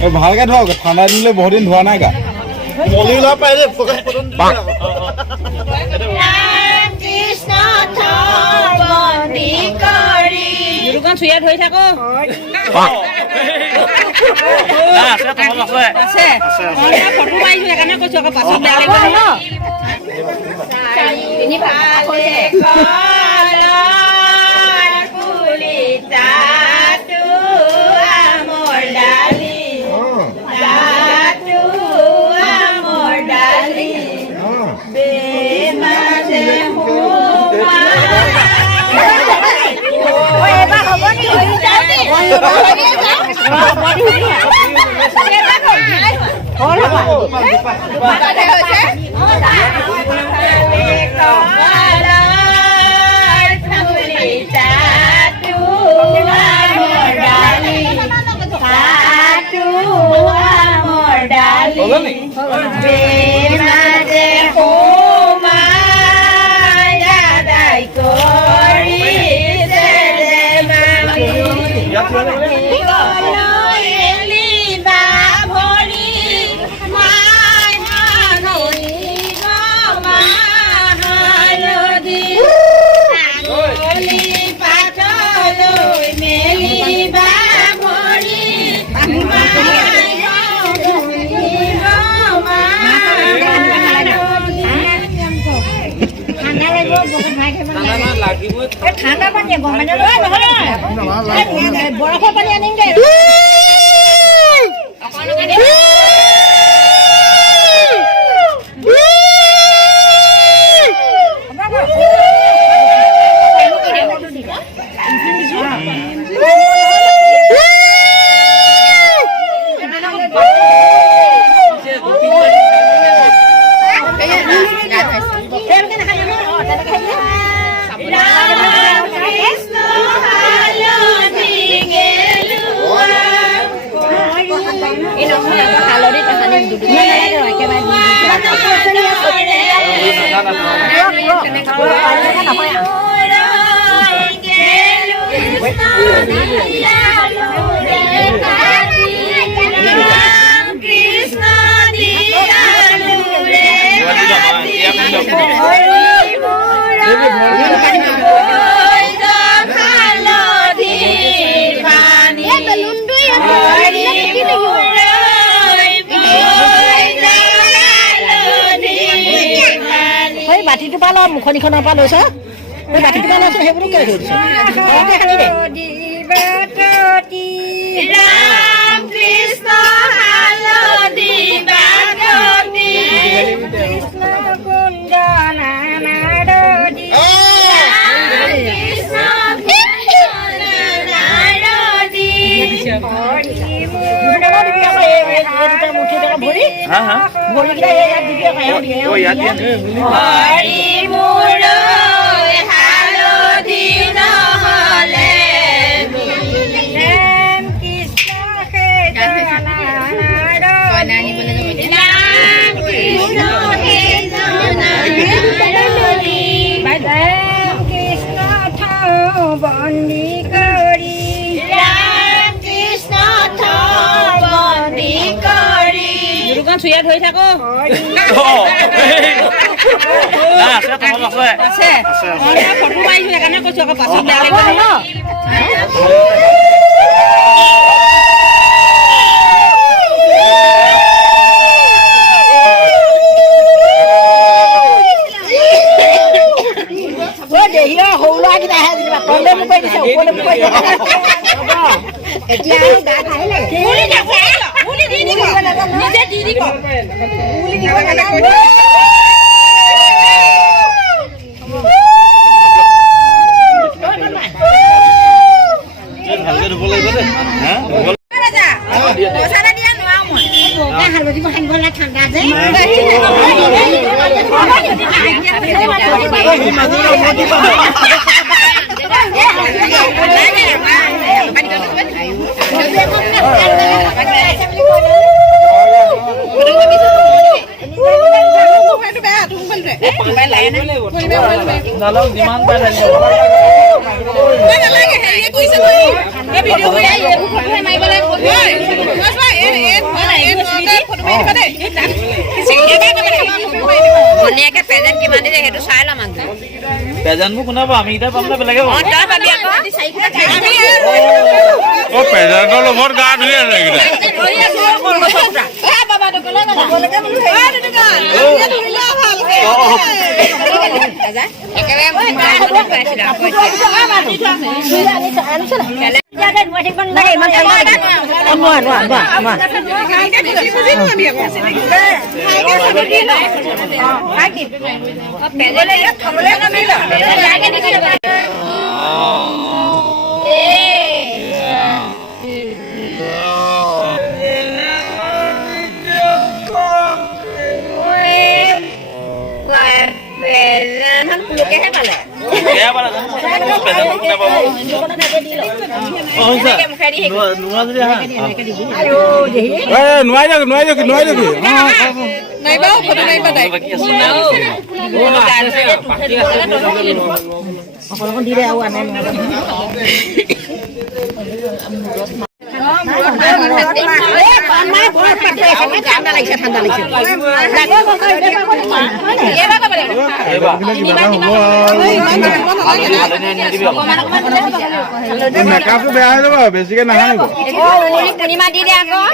ভালকে ধৰক ঠাণ্ডা দিনলৈ বহুত দিন ধোৱা নাই গা মলি ওলাব পাৰে দেই দুখন চুইয়া ধৰি থাকো আছে ফটো মাৰিছো সেইকাৰণে কৈছো আকৌ পাছত বেয়া লাগিব ঠাণ্ডা পানী বৰফৰ পানী আনিমগে বাতিটো পালো মুখনিখনৰ পৰা লৈছ বাতিটো পালো সেইবোৰ কেলে ধৰিছ চুইয়া ধৰি থাকো আছে ফটো মাৰিছো সেইকাৰণে কৈছো আকৌ পাছত বেয়া লাগিব ধুনীয়াকে প্ৰেজেন্ট কিমান দিছে সেইটো চাই ল'ম আমি প্ৰেজেন্টবোৰ কোনে পাব আমি এতিয়া পাম নে বেলেগে পাব তই পাবি আকৌ অ' পেজান্টৰ লগত গা ধুই আছে এইকেইটা লোকেহে পালে নোৱাৰি দেখি ঠাণ্ডা লাগিছে মেকআপটো বেয়া হৈ যাব বেছিকে নাহানিব পূৰ্ণিমা দি দে আকৌ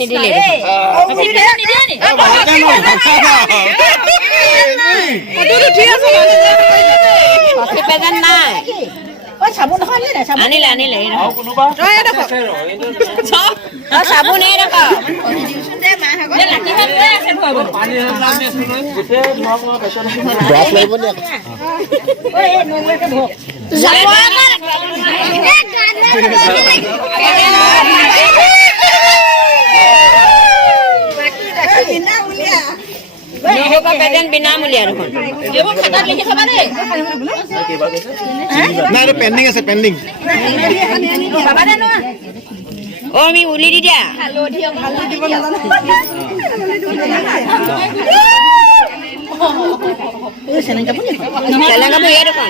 নিদিলে নাই আনিলে আনিলে চাবোন এই ৰকম ব্ৰাছ লাগিব নি বিনামূলীয়া দেখোন নাই পেণ্ডিং আছে পেণ্ডিং অ আমি উলি দি দিয়া চেলেং কাপোৰ এই দেখোন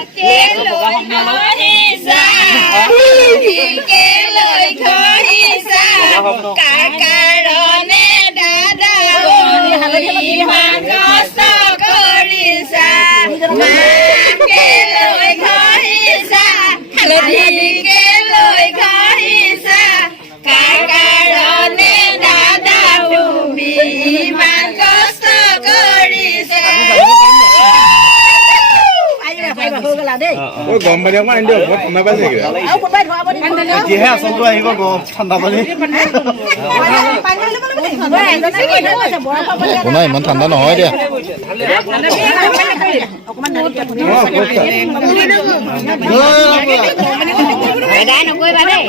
গৰম পানী অকমান আনি দিয়ক ঘৰত ঠাণ্ডা পাইছে এতিয়াহে আচলটো আহিব ঠাণ্ডা পানী নাই ইমান ঠাণ্ডা নহয় দিয়া নকৰিবা দেই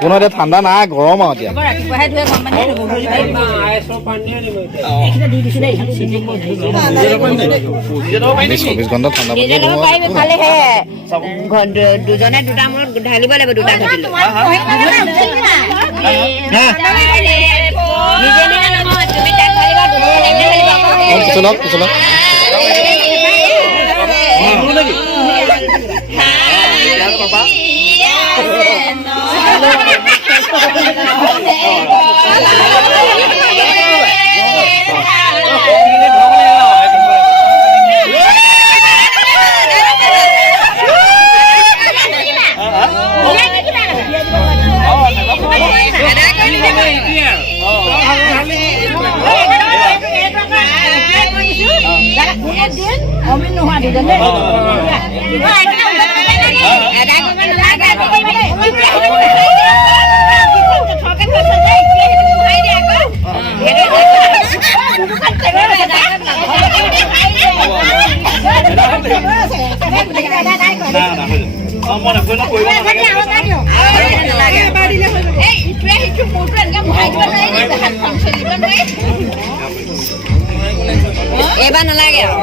কোনো এতিয়া ঠাণ্ডা নাই গৰম আৰু এতিয়া 24 ঘণ্টা ঠাণ্ডা দুজনে দুটা মূৰত ঢালিব লাগিব দুটা ঘটিলো তুমি তাক ঢালিবা চলক চলক Ada মই নকৰিলে কৰিব নালাগে নালাগে এই ইটোৱে সিটো মোৰটো এনেকৈ বহাই দিব নোৱাৰি হাতখন চলিব নোৱাৰি এইবাৰ নালাগে আৰু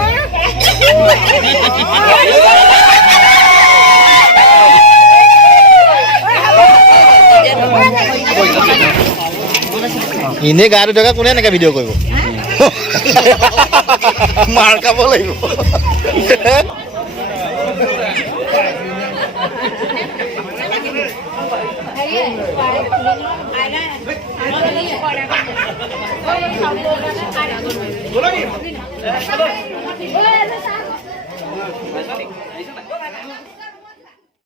ইনে গাড়ী থকা কোনে এনেকৈ ভিডিঅ' কৰিব মাৰ খাব লাগিব Hola.